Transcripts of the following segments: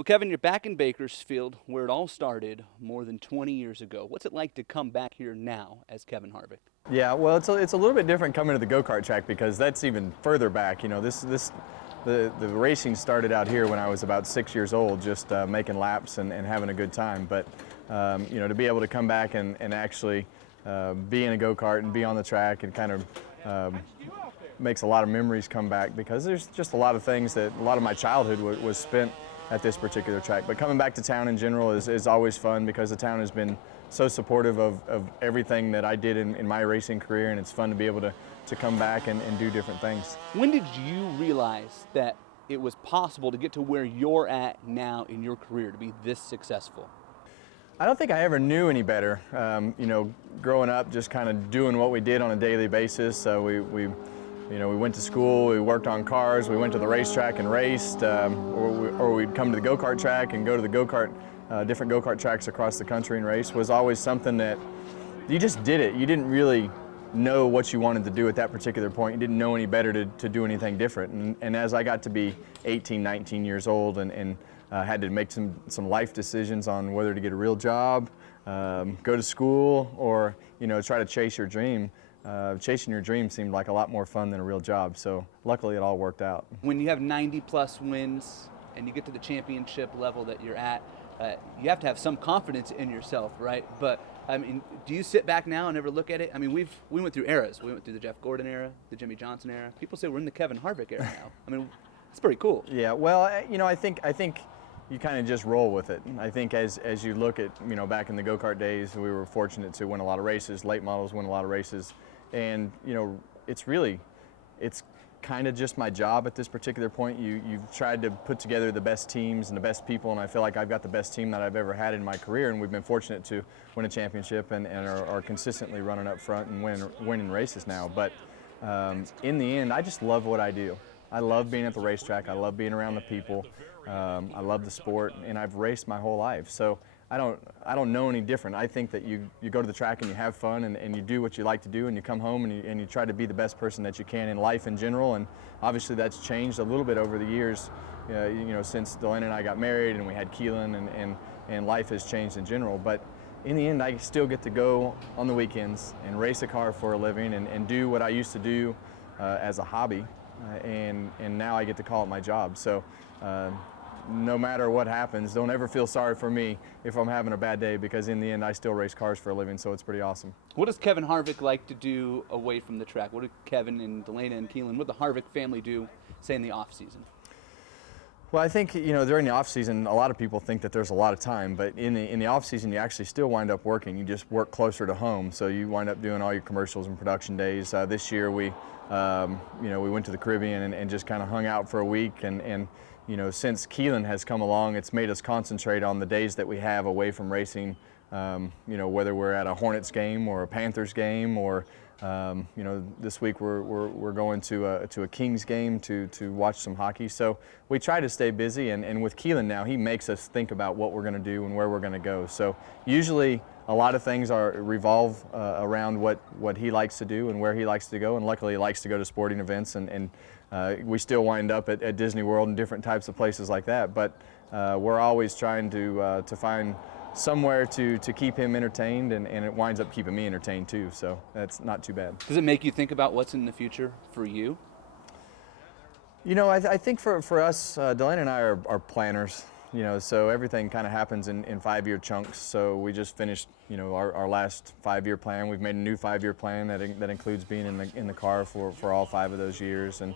Well, Kevin, you're back in Bakersfield, where it all started more than 20 years ago. What's it like to come back here now as Kevin Harvick? Yeah, well, it's a little bit different coming to the go-kart track because that's even further back. You know, the racing started out here when I was about 6 years old, just making laps and having a good time. But you know, to be able to come back and actually be in a go-kart and be on the track, and kind of makes a lot of memories come back, because there's just a lot of things that a lot of my childhood was spent at this particular track. But coming back to town in general is always fun, because the town has been so supportive of everything that I did in my racing career, and it's fun to be able to come back and do different things. When did you realize that it was possible to get to where you're at now in your career, to be this successful? I don't think I ever knew any better. You know, growing up, just kind of doing what we did on a daily basis. You know, we went to school, we worked on cars, we went to the racetrack and raced, or we'd come to the go-kart track and go to the different go-kart tracks across the country and race. Was always something that you just did it. You didn't really know what you wanted to do at that particular point. You didn't know any better to do anything different. And as I got to be 18, 19 years old and had to make some life decisions on whether to get a real job, go to school, or, you know, try to chase your dream. Chasing your dream seemed like a lot more fun than a real job, so luckily it all worked out. When you have 90-plus wins and you get to the championship level that you're at, you have to have some confidence in yourself, right? But, I mean, do you sit back now and ever look at it? I mean, we went through eras. We went through the Jeff Gordon era, the Jimmy Johnson era. People say we're in the Kevin Harvick era now. I mean, it's pretty cool. Yeah, well, you know, I think you kind of just roll with it. I think as you look at, you know, back in the go-kart days, we were fortunate to win a lot of races. Late models win a lot of races. And, you know, it's kind of just my job at this particular point. You've tried to put together the best teams and the best people, and I feel like I've got the best team that I've ever had in my career, and we've been fortunate to win a championship and are consistently running up front and winning races now. But in the end, I just love what I do. I love being at the racetrack. I love being around the people. I love the sport, and I've raced my whole life. So I don't know any different. I think that you go to the track and you have fun and you do what you like to do, and you come home and you try to be the best person that you can in life in general. And obviously that's changed a little bit over the years, you know, since Delaney and I got married and we had Keelan, and life has changed in general. But in the end, I still get to go on the weekends and race a car for a living and do what I used to do as a hobby, and now I get to call it my job. So no matter what happens, don't ever feel sorry for me if I'm having a bad day, because in the end I still race cars for a living, so it's pretty awesome. What does Kevin Harvick like to do away from the track? What do Kevin and Delaney and Keelan, what the Harvick family do, say, in the off season? Well, I think, you know, during the off season, a lot of people think that there's a lot of time, but in the off season, you actually still wind up working. You just work closer to home, so you wind up doing all your commercials and production days. This year we went to the Caribbean and just kind of hung out for a week, and you know, since Keelan has come along, it's made us concentrate on the days that we have away from racing. You know, whether we're at a Hornets game or a Panthers game, or you know, this week we're going to a Kings game to watch some hockey. So we try to stay busy, and with Keelan now, he makes us think about what we're going to do and where we're going to go. So usually a lot of things revolve around what he likes to do and where he likes to go, and luckily he likes to go to sporting events, and we still wind up at Disney World and different types of places like that. But we're always trying to find somewhere to keep him entertained, and it winds up keeping me entertained too, so that's not too bad. Does it make you think about what's in the future for you? You know, I think for us, Delaney and I are planners, you know, so everything kind of happens in 5-year chunks. So we just finished, you know, our last 5-year plan. We've made a new 5-year plan that includes being in the car for all 5 of those years. And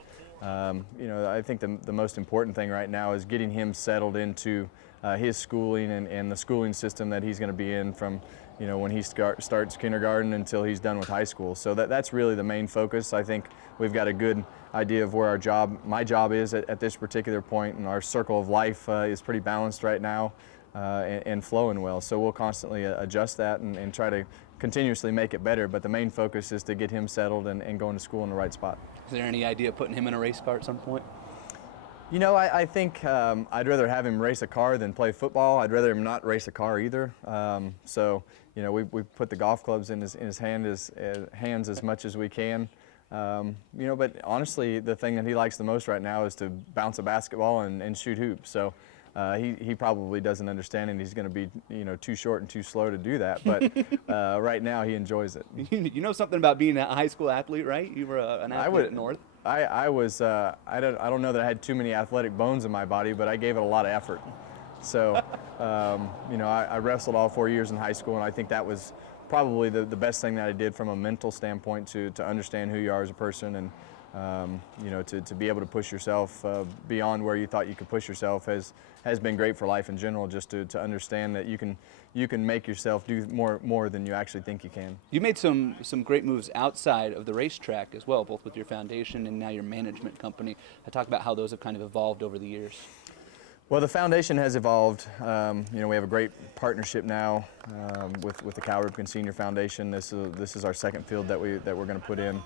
you know, I think the most important thing right now is getting him settled into his schooling and the schooling system that he's going to be in from, you know, when he starts kindergarten until he's done with high school. So that's really the main focus. I think we've got a good idea of where my job is at this particular point, and our circle of life is pretty balanced right now and flowing well. So we'll constantly adjust that and try to continuously make it better, but the main focus is to get him settled and going to school in the right spot. Is there any idea of putting him in a race car at some point? You know, I think I'd rather have him race a car than play football. I'd rather him not race a car either. So, you know, we put the golf clubs in his hands as much as we can. You know, but honestly, the thing that he likes the most right now is to bounce a basketball and shoot hoops. So He probably doesn't understand, and he's going to be too short and too slow to do that. But right now he enjoys it. You know something about being a high school athlete, right? You were an athlete at North. I was. I don't know that I had too many athletic bones in my body, but I gave it a lot of effort. So I wrestled all 4 years in high school, and I think that was probably the best thing that I did from a mental standpoint to understand who you are as a person, and to be able to push yourself beyond where you thought you could push yourself has been great for life in general. Just to understand that you can make yourself do more than you actually think you can. You made some great moves outside of the racetrack as well, both with your foundation and now your management company. I talk about how those have kind of evolved over the years. Well, the foundation has evolved. We have a great partnership now with the Cal Ripken Senior Foundation. This is our second field that we're going to put in.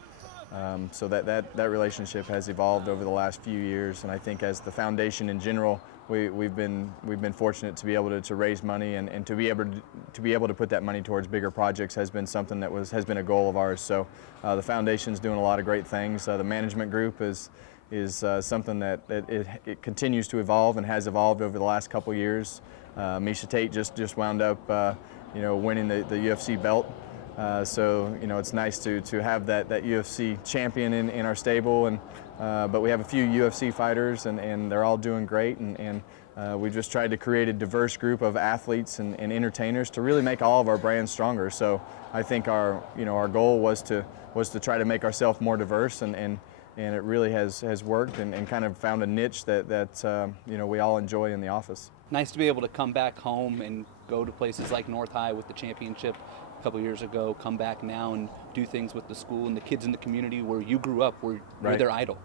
So that relationship has evolved over the last few years, and I think as the foundation in general, we've been fortunate to be able to raise money and to be able to put that money towards bigger projects has been something that has been a goal of ours. So the foundation's doing a lot of great things. The management group is something that it continues to evolve and has evolved over the last couple years. Misha Tate just wound up winning the UFC belt. So it's nice to have that UFC champion in our stable, but we have a few UFC fighters and they're all doing great, and we just tried to create a diverse group of athletes and entertainers to really make all of our brands stronger. So I think our goal was to try to make ourselves more diverse, and it really has worked and kind of found a niche that we all enjoy in the office. Nice to be able to come back home and go to places like North High with the championship a couple years ago, come back now and do things with the school and the kids in the community where you grew up, where you're their idol.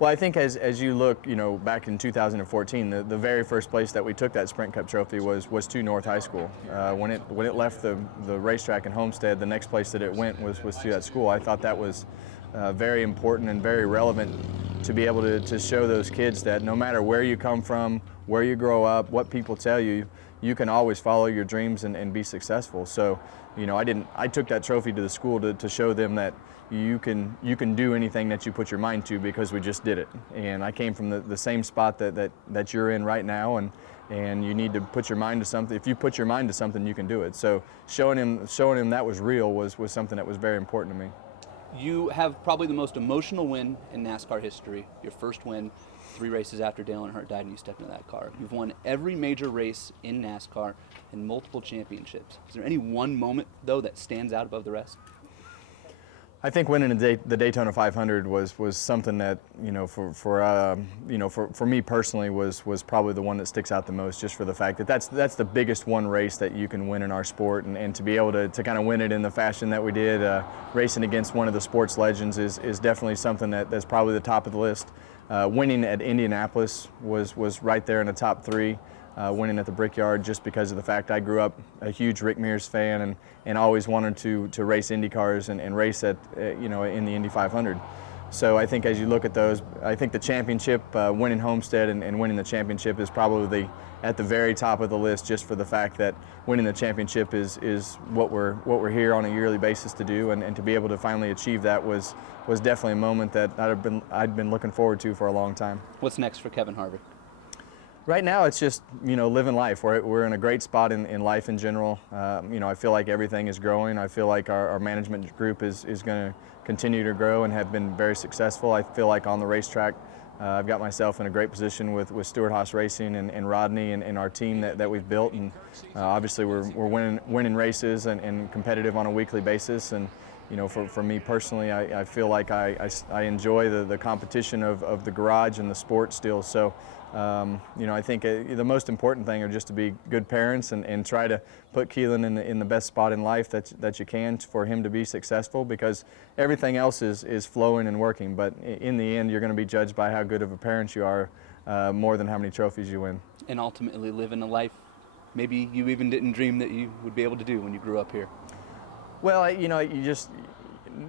Well, I think as you look, back in 2014, the very first place that we took that Sprint Cup trophy was to North High School. When it left the racetrack in Homestead, the next place that it went was to that school. I thought that was very important and very relevant to be able to show those kids that no matter where you come from, where you grow up, what people tell you, you can always follow your dreams and be successful. So, I took that trophy to the school to show them that you can do anything that you put your mind to, because we just did it. And I came from the same spot that you're in right now, and you need to put your mind to something. If you put your mind to something, you can do it. So showing him that was real was something that was very important to me. You have probably the most emotional win in NASCAR history. Your first win 3 races after Dale Earnhardt died and you stepped into that car. You've won every major race in NASCAR and multiple championships. Is there any one moment, though, that stands out above the rest? I think winning the Daytona 500 was something that for me personally was probably the one that sticks out the most, just for the fact that that's the biggest one race that you can win in our sport, and to be able to kind of win it in the fashion that we did, racing against one of the sports legends is definitely something that's probably the top of the list. Winning at Indianapolis was right there in the top 3. Winning at the Brickyard, just because of the fact I grew up a huge Rick Mears fan and always wanted to race Indy cars and race at in the Indy 500. So I think as you look at those, I think the championship, winning Homestead and winning the championship is probably at the very top of the list, just for the fact that winning the championship is what we're here on a yearly basis to do, and to be able to finally achieve that was definitely a moment that I'd been looking forward to for a long time. What's next for Kevin Harvick? Right now, it's just living life. We're in a great spot in life in general. I feel like everything is growing. I feel like our management group is going to continue to grow and have been very successful. I feel like on the racetrack, I've got myself in a great position with Stewart Haas Racing and Rodney and our team that we've built. And obviously, we're winning races and competitive on a weekly basis. And for me personally, I feel like I enjoy the competition of the garage and the sport still. So. I think the most important thing are just to be good parents and try to put Keelan in the best spot in life that you can for him to be successful, because everything else is flowing and working. But in the end, you're going to be judged by how good of a parent you are, more than how many trophies you win. And ultimately living a life maybe you even didn't dream that you would be able to do when you grew up here. Well, you just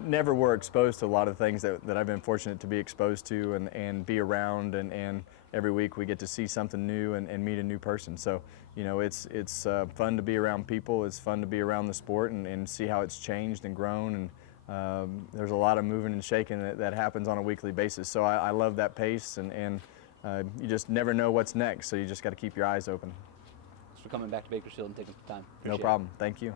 never were exposed to a lot of things that I've been fortunate to be exposed to and be around, and every week we get to see something new and meet a new person. So it's fun to be around people. It's fun to be around the sport and see how it's changed and grown, and there's a lot of moving and shaking that happens on a weekly basis. So I love that pace, and you just never know what's next, so you just got to keep your eyes open. Thanks for coming back to Bakersfield and taking some time. No Appreciate it. problem. Thank you.